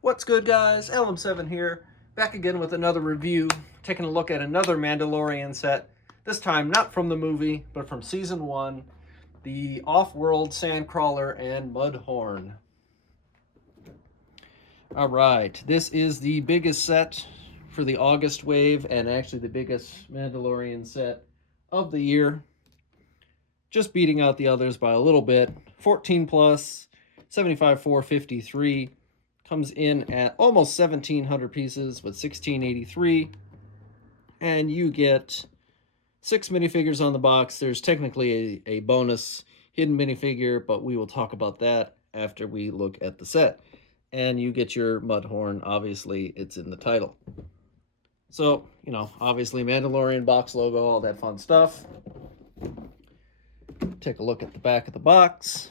What's good, guys? LM7 here, back again with another review, taking a look at another Mandalorian set, this time not from the movie, but from Season 1, the Offworld Sandcrawler and Mudhorn. Alright, this is the biggest set for the August wave, and actually the biggest Mandalorian set of the year. Just beating out the others by a little bit. 14 plus, 75,453. Comes in at almost 1,700 pieces with 1,683. And you get 6 minifigures on the box. There's technically a bonus hidden minifigure, but we will talk about that after we look at the set. And you get your Mudhorn. Obviously, it's in the title. So, obviously Mandalorian box logo, all that fun stuff. Take a look at the back of the box.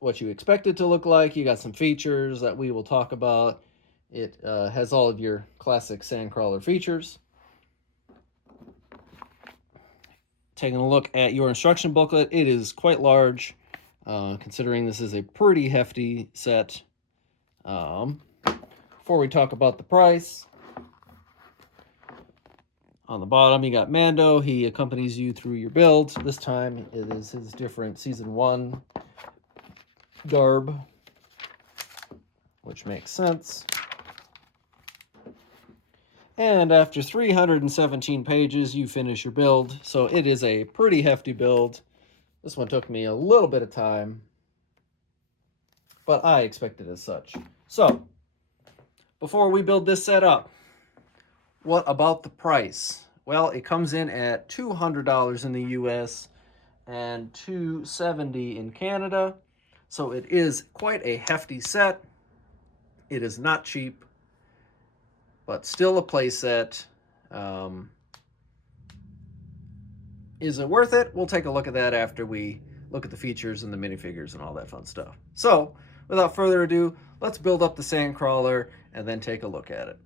What you expect it to look like. You got some features that we will talk about. It has all of your classic Sandcrawler features. Taking a look at your instruction booklet, it is quite large, considering this is a pretty hefty set. Before we talk about the price, on the bottom, you got Mando. He accompanies you through your build. This time, it is his different Season 1 garb, which makes sense. And after 317 pages, you finish your build. So it is a pretty hefty build. This one took me a little bit of time, but I expected as such. So, before we build this set up, what about the price? Well, it comes in at $200 in the US and $270 in Canada. So it is quite a hefty set. It is not cheap, but still a play set. Is it worth it? We'll take a look at that after we look at the features and the minifigures and all that fun stuff. So, without further ado, let's build up the Sandcrawler and then take a look at it.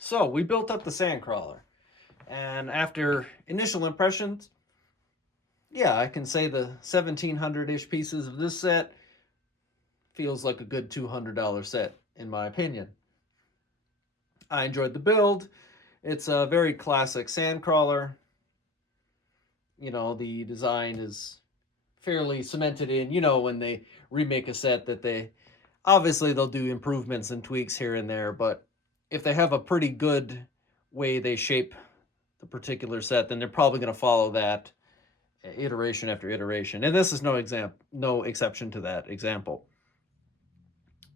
So we built up the Sandcrawler, and after initial impressions, yeah, I can say the 1,700-ish pieces of this set feels like a good $200 set, in my opinion. I enjoyed the build. It's a very classic Sandcrawler. The design is fairly cemented in. When they remake a set that they'll do improvements and tweaks here and there, but if they have a pretty good way they shape the particular set, then they're probably going to follow that iteration after iteration. And this is no exception to that example.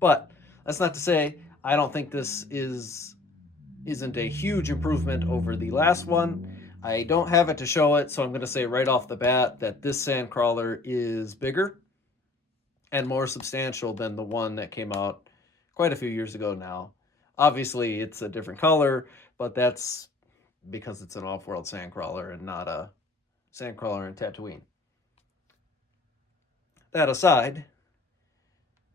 But that's not to say I don't think this isn't a huge improvement over the last one. I don't have it to show it, so I'm going to say right off the bat that this Sandcrawler is bigger and more substantial than the one that came out quite a few years ago now. Obviously, it's a different color, but that's because it's an off-world Sandcrawler and not a Sandcrawler in Tatooine. That aside,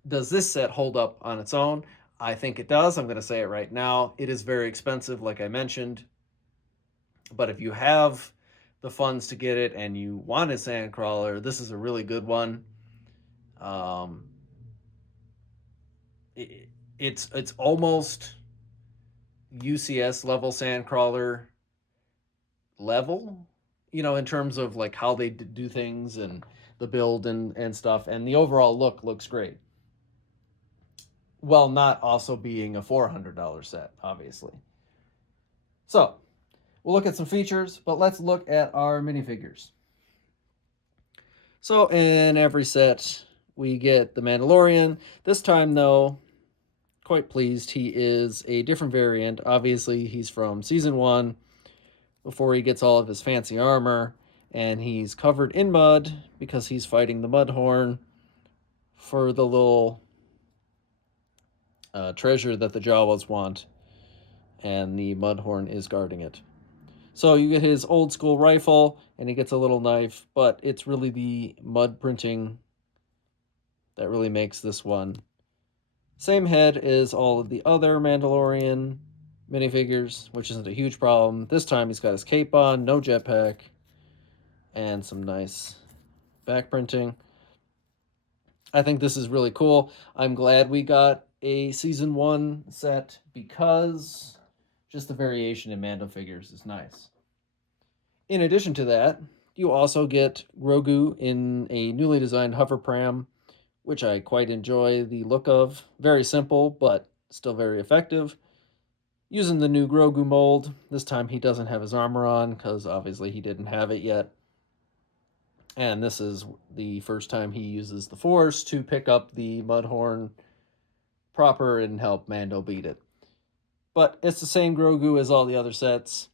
does this set hold up on its own? I think it does. I'm going to say it right now. It is very expensive, like I mentioned. But if you have the funds to get it and you want a Sandcrawler, this is a really good one. It's almost UCS level Sandcrawler level, in terms of like how they do things and the build and stuff, and the overall look looks great. While not also being a $400 set, obviously. So, we'll look at some features, but let's look at our minifigures. So, in every set, we get the Mandalorian. This time, though, quite pleased. He is a different variant. Obviously, he's from Season 1, before he gets all of his fancy armor, and he's covered in mud because he's fighting the Mudhorn. for the little treasure that the Jawas want, and the Mudhorn is guarding it. So you get his old school rifle, and he gets a little knife, but it's really the mud printing that really makes this one. Same head as all of the other Mandalorian minifigures, which isn't a huge problem. This time he's got his cape on, no jetpack, and some nice back printing. I think this is really cool. I'm glad we got a season 1 set because just the variation in Mando figures is nice. In addition to that, you also get Grogu in a newly designed hover pram, which I quite enjoy the look of. Very simple, but still very effective. Using the new Grogu mold. This time he doesn't have his armor on, because obviously he didn't have it yet. And this is the first time he uses the Force to pick up the Mudhorn proper and help Mando beat it. But it's the same Grogu as all the other sets,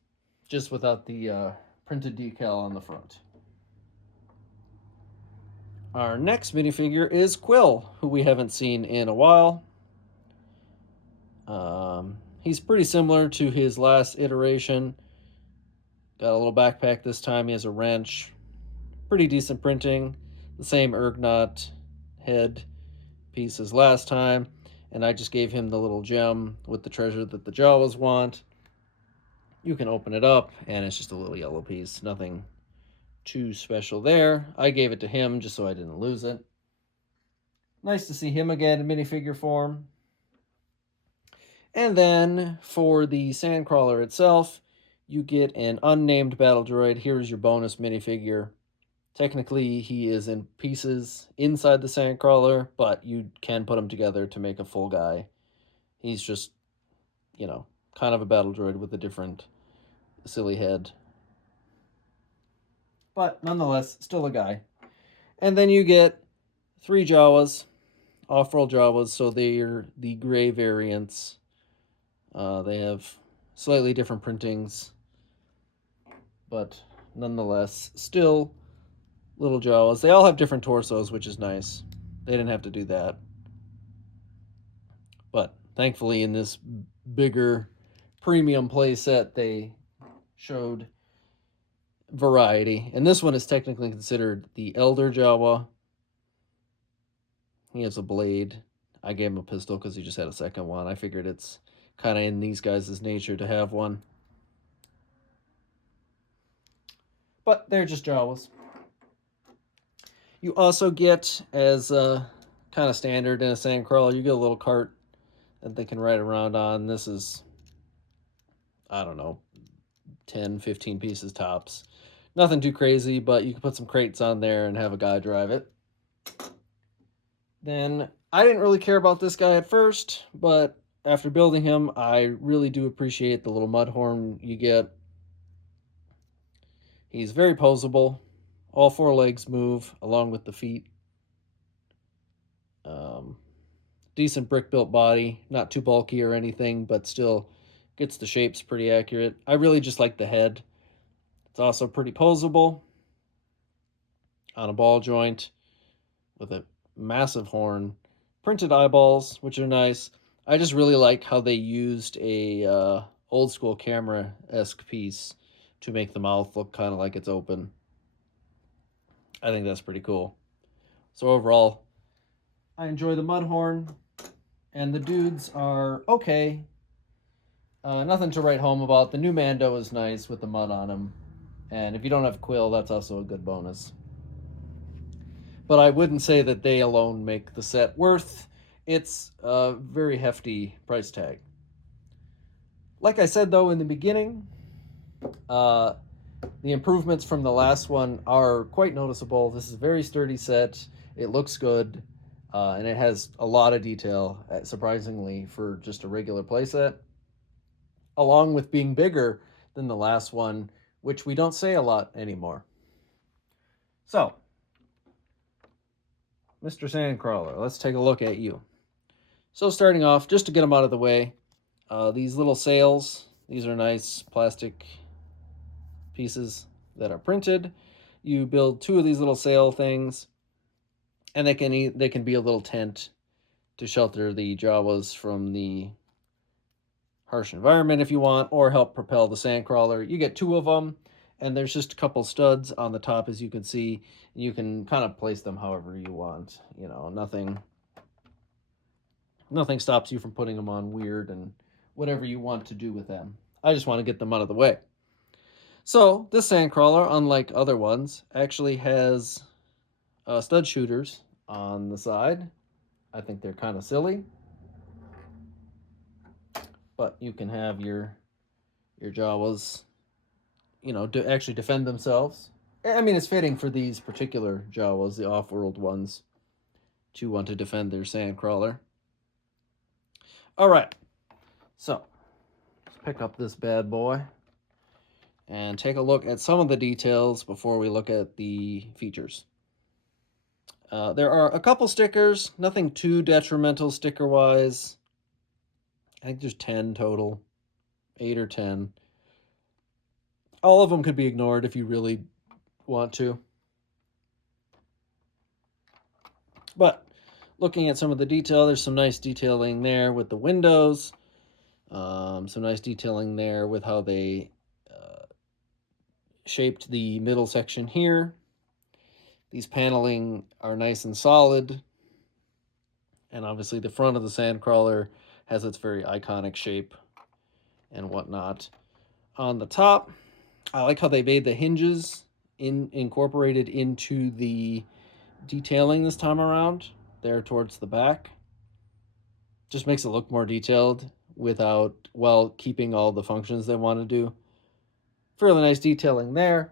just without the printed decal on the front. Our next minifigure is Quill, who we haven't seen in a while. He's pretty similar to his last iteration. Got a little backpack this time. He has a wrench. Pretty decent printing. The same Ergnot head piece as last time. And I just gave him the little gem with the treasure that the Jawas want. You can open it up, and it's just a little yellow piece. Nothing too special there. I gave it to him just so I didn't lose it. Nice to see him again in minifigure form. And then for the Sandcrawler itself, you get an unnamed battle droid. Here's your bonus minifigure. Technically, he is in pieces inside the Sandcrawler, but you can put him together to make a full guy. He's just, kind of a battle droid with a different silly head. But nonetheless, still a guy. And then you get 3 Jawas, Offworld Jawas, so they're the gray variants. They have slightly different printings, but nonetheless, still little Jawas. They all have different torsos, which is nice. They didn't have to do that. But thankfully, in this bigger premium play set, they showed variety. And this one is technically considered the Elder Jawa. He has a blade. I gave him a pistol because he just had a second one. I figured it's kind of in these guys' nature to have one. But they're just Jawas. You also get, as kind of standard in a Sandcrawler, you get a little cart that they can ride around on. This is, 10, 15 pieces tops. Nothing too crazy, but you can put some crates on there and have a guy drive it. Then, I didn't really care about this guy at first, but after building him, I really do appreciate the little Mudhorn you get. He's very posable. All 4 legs move, along with the feet. Decent brick-built body. Not too bulky or anything, but still gets the shapes pretty accurate. I really just like the head. It's also pretty posable. On a ball joint with a massive horn. Printed eyeballs, which are nice. I just really like how they used a old-school camera-esque piece to make the mouth look kind of like it's open. I think that's pretty cool. So overall, I enjoy the Mudhorn, and the dudes are okay. Nothing to write home about. The new Mando is nice with the mud on him. And if you don't have Quill, that's also a good bonus. But I wouldn't say that they alone make the set worth its very hefty price tag. Like I said, though, in the beginning, the improvements from the last one are quite noticeable. This is a very sturdy set. It looks good, and it has a lot of detail, surprisingly, for just a regular playset, along with being bigger than the last one, which we don't say a lot anymore. So, Mr. Sandcrawler, let's take a look at you. So starting off, just to get them out of the way, these little sails, these are nice plastic pieces that are printed. You build 2 of these little sail things, And they can be a little tent to shelter the Jawas from the harsh environment if you want, or help propel the Sandcrawler. You get 2 of them, and there's just a couple studs on the top, as you can see. You can kind of place them however you want. You know, nothing stops you from putting them on weird and whatever you want to do with them. I just want to get them out of the way. So this Sandcrawler, unlike other ones, actually has stud shooters on the side. I think they're kind of silly, but you can have your Jawas, you know, actually defend themselves. I mean, it's fitting for these particular Jawas, the off-world ones, to want to defend their Sandcrawler. All right, so let's pick up this bad boy and take a look at some of the details before we look at the features. There are a couple stickers, nothing too detrimental sticker-wise. I think there's 10 total, 8 or 10. All of them could be ignored if you really want to. But looking at some of the detail, there's some nice detailing there with the windows. Some nice detailing there with how they shaped the middle section here. These paneling are nice and solid. And obviously the front of the Sandcrawler has its very iconic shape and whatnot. On the top, I like how they made the hinges incorporated into the detailing this time around, there towards the back. Just makes it look more detailed while keeping all the functions they want to do. Fairly nice detailing there.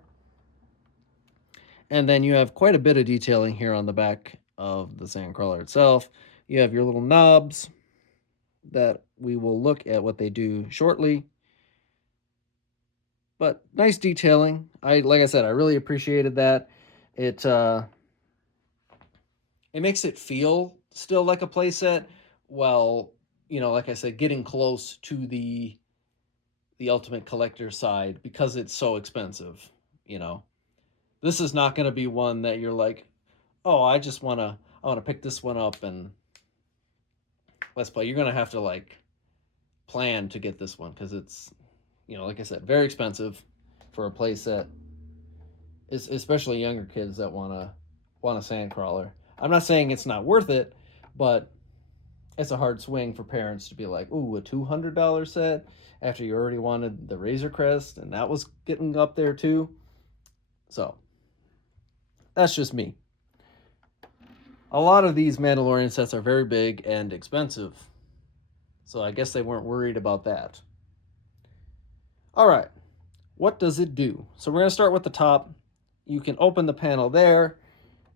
And then you have quite a bit of detailing here on the back of the Sandcrawler itself. You have your little knobs that we will look at what they do shortly. But nice detailing. Like I said, I really appreciated that. It makes it feel still like a playset, while, you know, like I said, getting close to the ultimate collector side, because it's so expensive. You know, this is not going to be one that you're like, oh, I want to pick this one up and let's play. You're going to have to like plan to get this one, because it's, you know, like I said, very expensive for a playset. Especially younger kids that want a Sandcrawler. I'm not saying it's not worth it, but it's a hard swing for parents to be like, ooh, a $200 set after you already wanted the Razor Crest, and that was getting up there too. So that's just me. A lot of these Mandalorian sets are very big and expensive, so I guess they weren't worried about that. All right, what does it do? So we're going to start with the top. You can open the panel there,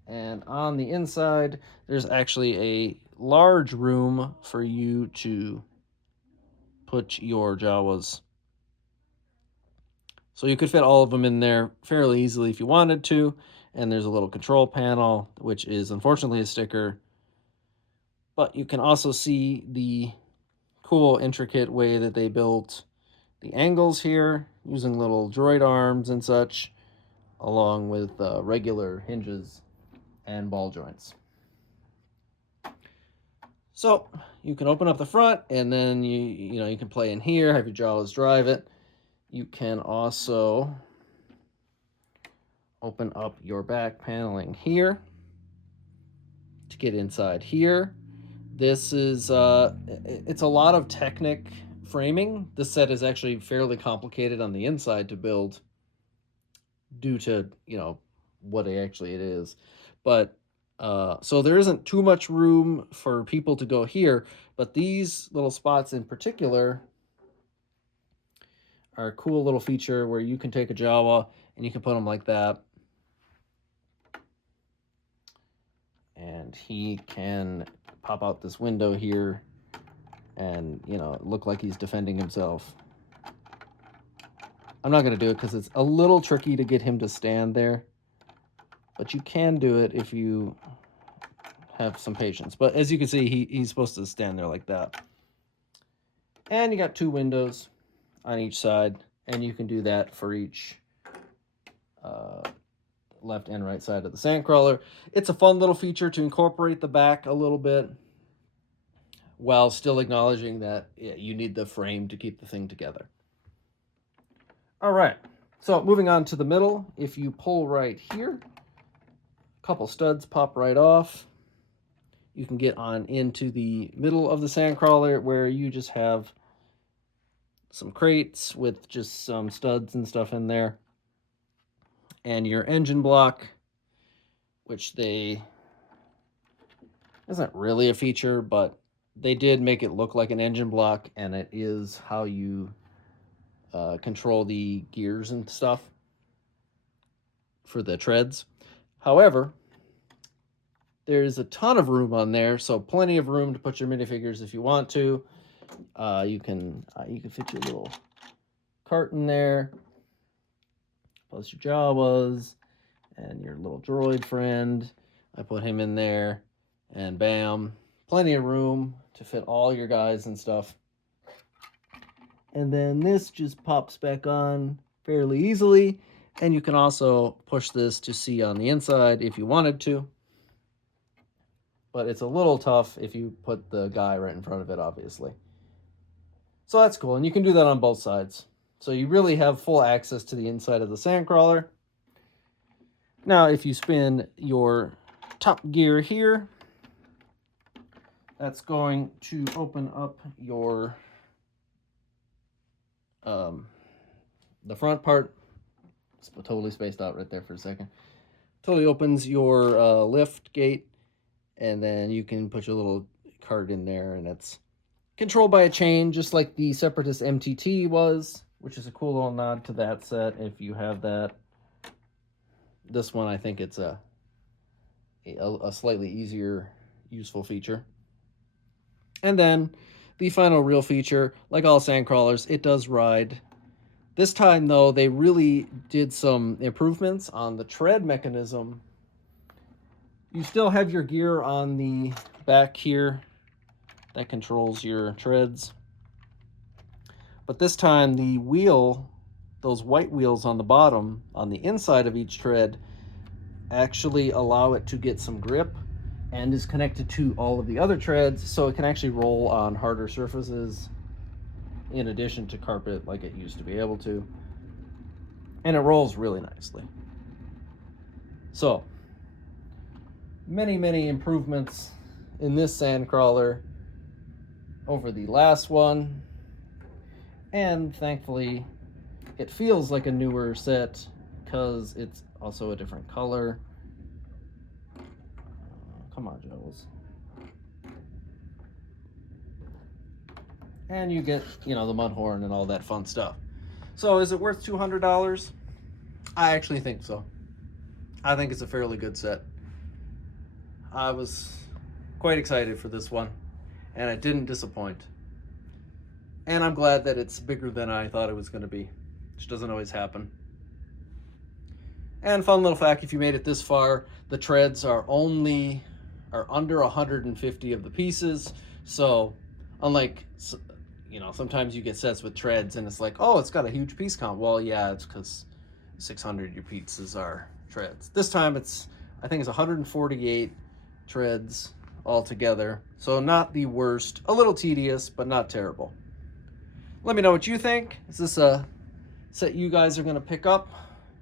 and on the inside, there's actually a large room for you to put your Jawas. So you could fit all of them in there fairly easily if you wanted to. And there's a little control panel, which is unfortunately a sticker. But you can also see the cool, intricate way that they built the angles here, using little droid arms and such, along with regular hinges and ball joints. So you can open up the front, and then you can play in here, have your Jawas drive it. You can also open up your back paneling here to get inside here. This is it's a lot of Technic framing. This set is actually fairly complicated on the inside to build, due to, you know, what actually it is. But so there isn't too much room for people to go here, but these little spots in particular are a cool little feature where you can take a Jawa and you can put them like that. And he can pop out this window here and, you know, look like he's defending himself. I'm not going to do it because it's a little tricky to get him to stand there. But you can do it if you have some patience. But as you can see, he's supposed to stand there like that. And you got 2 windows on each side. And you can do that for each left and right side of the Sandcrawler. It's a fun little feature to incorporate the back a little bit while still acknowledging that you need the frame to keep the thing together. All right, so moving on to the middle, if you pull right here, a couple studs pop right off. You can get on into the middle of the Sandcrawler where you just have some crates with just some studs and stuff in there. And your engine block, which isn't really a feature, but they did make it look like an engine block, and it is how you control the gears and stuff for the treads. However, there's a ton of room on there, so plenty of room to put your minifigures if you want to. You can fit your little cart in there, plus your Jawas and your little droid friend. I put him in there, and bam, plenty of room to fit all your guys and stuff. And then this just pops back on fairly easily, and you can also push this to see on the inside if you wanted to. But it's a little tough if you put the guy right in front of it, obviously. So that's cool, and you can do that on both sides. So you really have full access to the inside of the Sandcrawler. Now, if you spin your top gear here, that's going to open up your the front part. It's totally spaced out right there for a second. Totally opens your lift gate, and then you can put your little cart in there, and it's controlled by a chain, just like the Separatist MTT was, which is a cool little nod to that set if you have that. This one, I think it's a slightly easier, useful feature. And then the final real feature, like all Sandcrawlers, it does ride. This time, though, they really did some improvements on the tread mechanism. You still have your gear on the back here that controls your treads. But this time, the wheel, those white wheels on the bottom, on the inside of each tread, actually allow it to get some grip and is connected to all of the other treads, so it can actually roll on harder surfaces in addition to carpet like it used to be able to. And it rolls really nicely. So, many improvements in this Sandcrawler over the last one. And thankfully, it feels like a newer set because it's also a different color. Come on, Joes. And you get, the Mudhorn and all that fun stuff. So is it worth $200? I actually think so. I think it's a fairly good set. I was quite excited for this one, and it didn't disappoint. And I'm glad that it's bigger than I thought it was going to be, which doesn't always happen. And fun little fact, if you made it this far, the treads are under 150 of the pieces. So unlike, sometimes you get sets with treads and it's like, oh, it's got a huge piece count. Well, yeah, it's because 600 of your pieces are treads. This time I think it's 148 treads altogether. So not the worst. A little tedious, but not terrible. Let me know what you think. Is this a set you guys are going to pick up,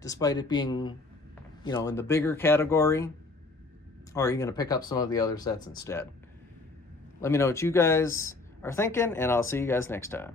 despite it being, in the bigger category? Or are you going to pick up some of the other sets instead? Let me know what you guys are thinking, and I'll see you guys next time.